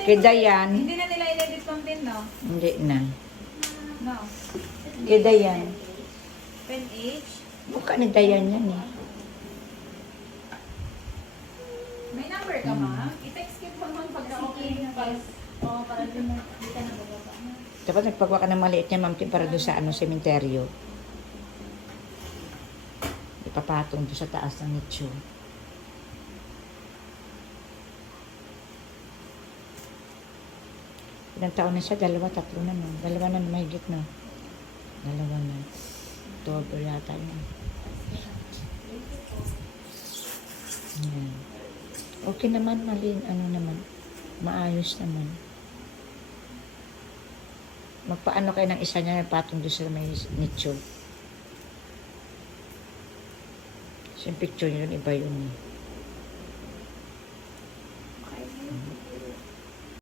Kay Dayan. Hindi na nila i-edit pang pin, no? Hindi na. No. Kay Dayan. Pen H. Mukha ni Dayan yan eh. May number ka, ma? I-text kit mo naman pag okay na Oo, para di ka na bababa. Dapat nagpagawa ka ng maliit niya, ma'am, para doon sa sementeryo. Ipapatong doon sa taas ng nicho. Ilang taon na siya? Dalawa, tatlo na, no? Dalawa na, mahigit, no? Dalawa na. October yata na. Yan. Okay naman, malin. Ano naman? Maayos naman. Magpaano kayo ng isa niya, patong doon sa may nicho. So, yung picture niyo, iba yun eh.